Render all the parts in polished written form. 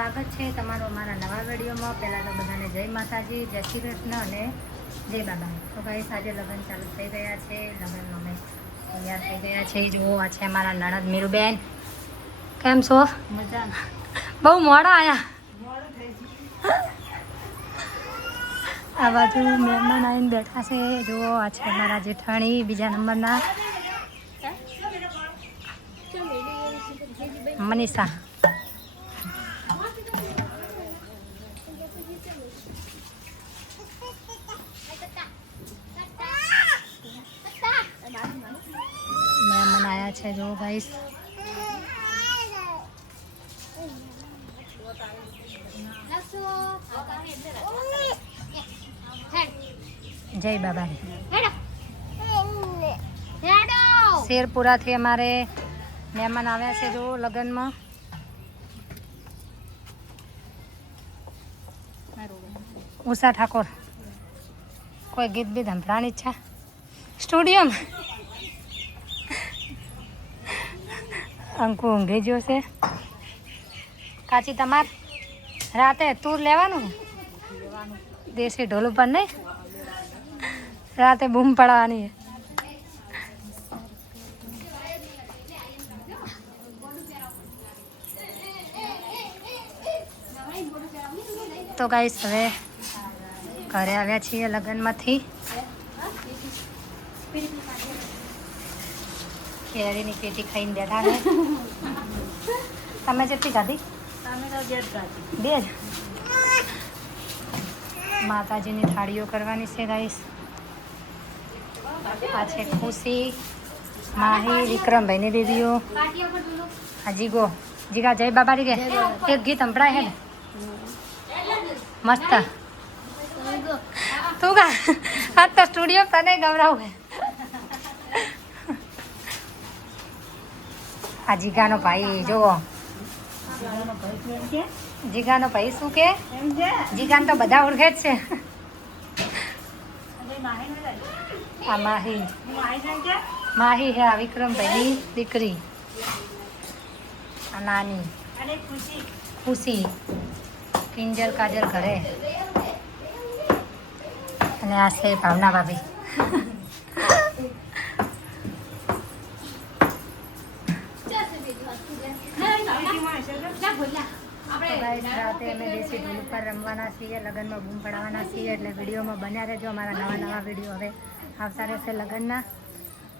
સ્વાગત છે તમારું અમારા નવા વિડીયોમાં। પહેલાં તો બધાને જય માતાજી, જય શ્રી કૃષ્ણ અને જય બાબા। તો ગાઈસ આજે લગ્ન ચાલુ થઈ ગયા છે। લગ્નમાં અમે તૈયાર થઈ ગયા છે। જુઓ આ છે અમારા નણંદ મીરુબેન। કેમ છો? મજામાં। બહુ મોડા આવ્યા। આ બાજુ મહેમાન આવીને બેઠા છે। જુઓ આ છે અમારા જેઠાણી બીજા નંબરના મનીષા। મહેમાન આવ્યા છે જો ગાઈસ। જય બાબા। શેરપુરાથી અમારે મહેમાન આવ્યા છે જો લગ્નમાં। ઉષા ઠાકોર કોઈ ગીત બીત સંભળાવાની ઈચ્છા સ્ટુડિયોમાં? અંકુ ઊંઘી ગયો છે। કાચી તમાર રાતે તુર લેવાનું દેશી ઢોલ ઉપર નહીં, રાતે બૂમ પડાવવાની। તો ગાઈસ હવે ઘરે આવ્યા છીએ લગ્નમાંથી। કેળીની પેટી ખાઈને બેઠા છે। તમે જેટલી ખાધી? બે જ। માતાજીની થાળીઓ કરવાની છે ગાઈસ। આ છે ખુશી, માહી, વિક્રમભાઈની દીદીઓ। આ જીગો જીગા જય બાબારી કે એક ગીત સંભળાય હે ને મસ્ત। તું કા આ તો સ્ટુડિયો તને ગવરાવું હે। આ જીગાનો ભાઈ જુઓ, જીગાનો ભાઈ શું કે જીગાને તો બધા ઓળખે જ છે। આ માહી, માહી હે આ વિક્રમભાઈની દીકરી। આ નાની ખુશી, કિંજલ કાજલ ઘરે અને આ છે ભાવના ભાભી। રાતે અમે દેશી ઢોલ ઉપર રમવાના છીએ, લગ્નમાં બૂમ પડાવવાના છીએ, એટલે વિડીયોમાં બન્યા રહેજો। અમારા નવા નવા વિડીયો હવે આવતા રહેશે લગ્નના।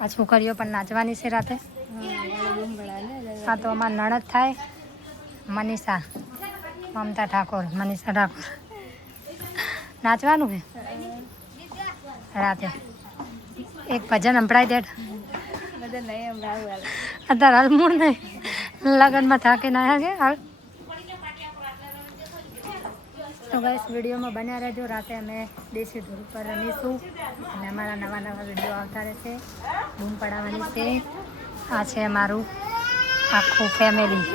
આ છોકરીઓ પણ નાચવાની છે રાતે। હા તો અમારા નણદ થાય મનીષા, મમતા ઠાકોર, મનીષા ઠાકોર। નાચવાનું છે રાતે। એક ભજન સંભળાઈ દે। અત્યારે હાલ મૂળ નહીં, લગ્નમાં થાકીને આવ્યા કે હાલ। તો ગાઈસ વિડીયોમાં બન્યા રહેજો। રાતે અમે દેશી ઢોલ પર રમીશું અને અમારા નવા નવા વિડીયો આવતા રહેશે। બૂમ પડાવવાની છે। આ છે અમારું આખું ફેમિલી।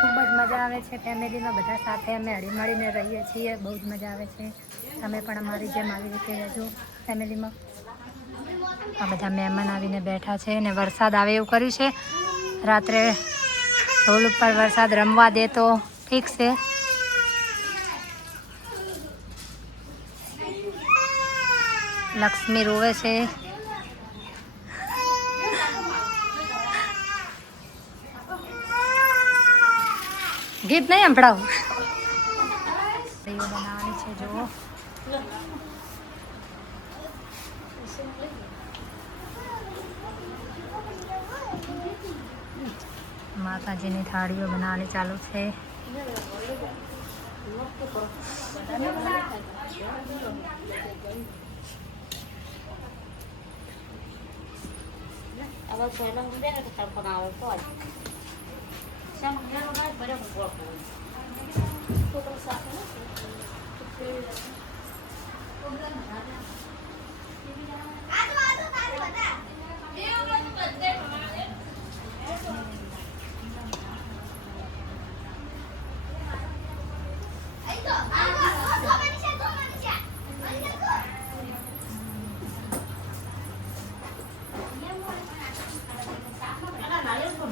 ખૂબ જ મજા આવે છે ફેમિલીમાં બધા સાથે અમે હળીમળીને રહીએ છીએ। બહુ જ મજા આવે છે। તમે પણ અમારી જેમ આવી રીતે રહેજો ફેમિલીમાં। આ બધા મહેમાન આવીને બેઠા છે ને વરસાદ આવે એવું કર્યું છે। રાત્રે ઢોલ ઉપર વરસાદ રમવા દે તો ઠીક છે। લક્ષ્મી રોવે છે। ગીત નહીં સંભળાવું। બનાવવાની છે જુઓ। માતાજીની થાળીઓ બનાવવાની ચાલુ છે।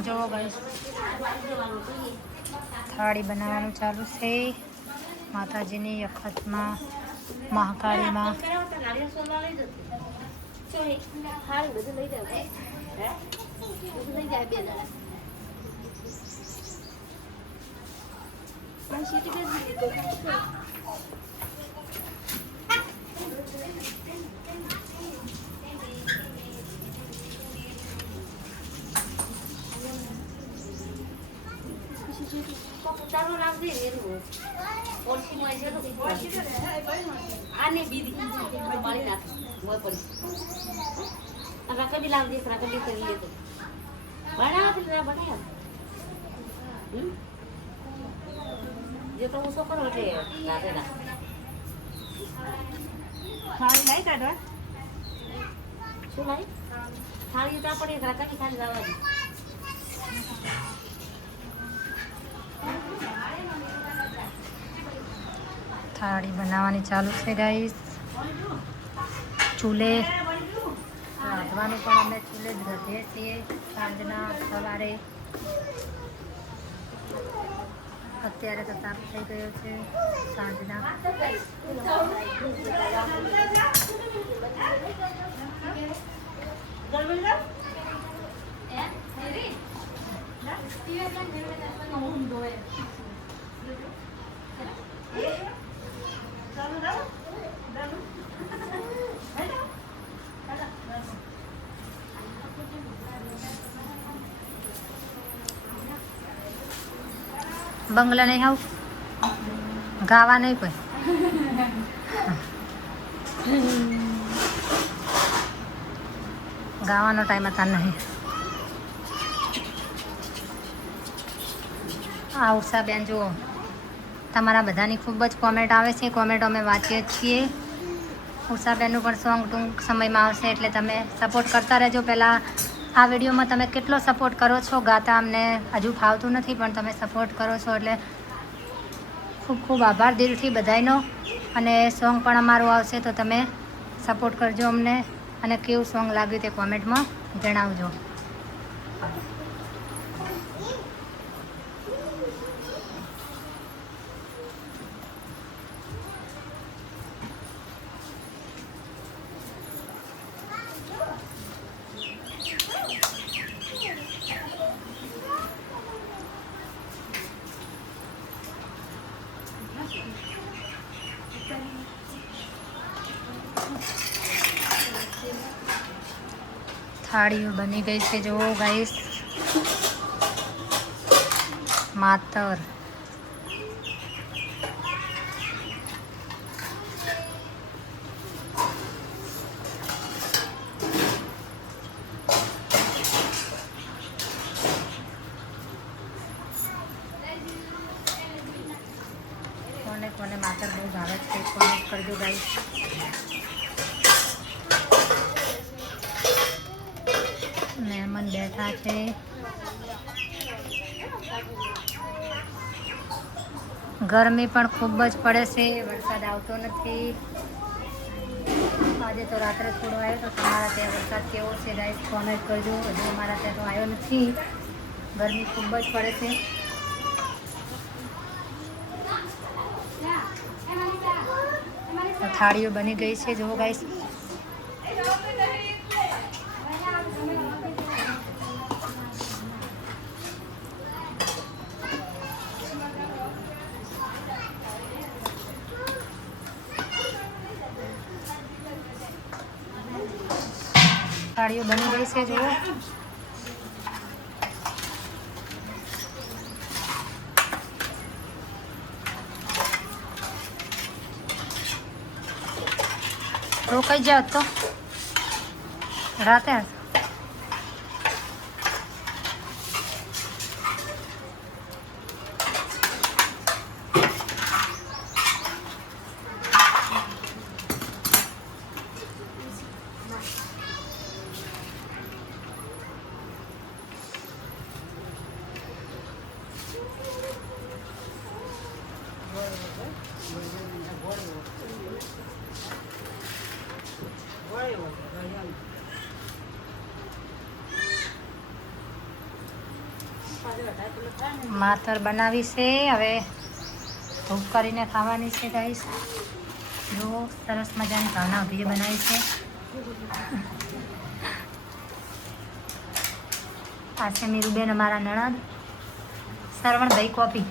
જો ગાઈસ થાળી બનાવવાનું ચાલુ છે માતાજીની અખતમાં મહાકાળીમાં. થાળી બનાવવાની ચાલુ છે ગાઈસ. ચૂલે રાંધવાનું પણ અમે ચૂલે જ રાખીએ છીએ સાંજના સવારે. અત્યારે તો તાપ થઈ ગયો છે સાંજના. બંગલા નહીં આવું ગાવા નહીં કોઈ. ગાવાનો ટાઈમ હતા નહીં. આ ઉષાબેન જુઓ, તમારા બધાની ખૂબ જ કોમેન્ટ આવે છે. કોમેન્ટ અમે વાંચીએ જ છીએ. ઉષાબેનનું પણ સોંગ ટૂંક સમયમાં આવશે એટલે તમે સપોર્ટ કરતા રહેજો. પહેલાં આ વિડીયોમાં તમે કેટલો સપોર્ટ કરો છો. ગાતા અમને હજુ ફાવતું નથી પણ તમે સપોર્ટ કરો છો એટલે ખૂબ ખૂબ આભાર દિલથી બધાયનો. અને સોંગ પણ અમારું આવશે તો તમે સપોર્ટ કરજો અમને. અને કેવું સોંગ લાગ્યું તે કોમેન્ટમાં જણાવજો. થાળીઓ બની ગઈ છે જુઓ ગાઈસ. માતર કોને કોને માતર બહુ ભાવે છે કોમેન્ટ કરજો ગાઈસ. મહેમાન બેઠા છે. ગરમી પણ ખૂબ જ પડે છે. વરસાદ આવતો નથી. આજે તો રાત્રે થોડો આવ્યો તો તમારા ત્યાં વરસાદ કેવો છે ગાઈસ કોમેન્ટ કરજો. હજુ અમારા ત્યાં તો આવ્યો નથી. ગરમી ખૂબ જ પડે છે. થાળીઓ બની ગઈ છે જુઓ ગાઈસ. થાળીઓ બની ગઈ છે જુઓ. રોકાઈ જાવ તો રાતે માતર બનાવી છે, હવે ધૂપ કરીને ખાવાની છે ગાઈસ. જો સરસ મજાની ભાવના ઉભી બનાવી છે. આ છે મીરુબેન અમારા નણંદ. સરવણભાઈ કોફી.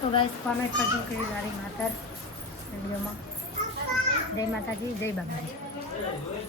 તો ગાઈસ કોમેન્ટ કરજો કે મારી માતર વિડીયોમાં. જય માતાજી, જય બાબાજી.